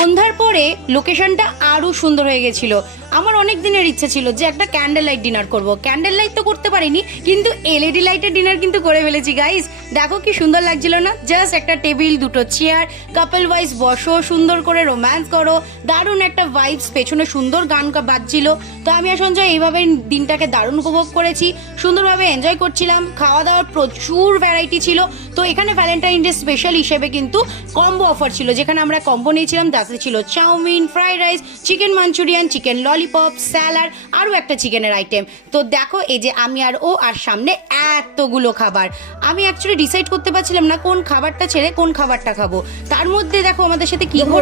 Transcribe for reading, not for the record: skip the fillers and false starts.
সন্ধ্যার পরে লোকেশনটা আরো সুন্দর হয়ে গেছিল। আমার অনেক দিনের ইচ্ছা ছিল যে একটা ক্যান্ডেল লাইট ডিনার করব। ক্যান্ডেল লাইট তো করতে পারিনি, কিন্তু এলইডি লাইটের ডিনার কিন্তু করে ফেলেছি গাইস। দেখো কি সুন্দর লাগছিল না? জাস্ট একটা টেবিল, দুটো চেয়ার, কাপল ওয়াইজ বসো, সুন্দর করে রোম্যান্স করো, দারুণ একটা ভাইবস, পেছনে সুন্দর গান বাজছিল। তো আমি আর সঞ্জয় এইভাবে দিনটাকে দারুণ উপভোগ করেছি, সুন্দরভাবে এনজয় করছিলাম। খাওয়া দাওয়ার প্রচুর ভ্যারাইটি ছিল। তো এখানে ভ্যালেন্টাইন ডে স্পেশাল হিসেবে কিন্তু কম্বো অফার ছিল, যেখানে আমরা কম্বো নিয়েছিলাম। তাতে ছিল chowmein, fried rice, chicken manchurian, chicken lollipop, salad, আরও একটা চিকেনের আইটেম। তো দেখো এই যে আমি আর ও, আর সামনে এতগুলো খাবার। আমি অ্যাকচুয়ালি ডিসাইড করতে পারছিলাম না কোন খাবারটা ছেড়ে কোন খাবারটা খাবো। তার মধ্যে দেখো আমাদের সাথে কি ঘটে।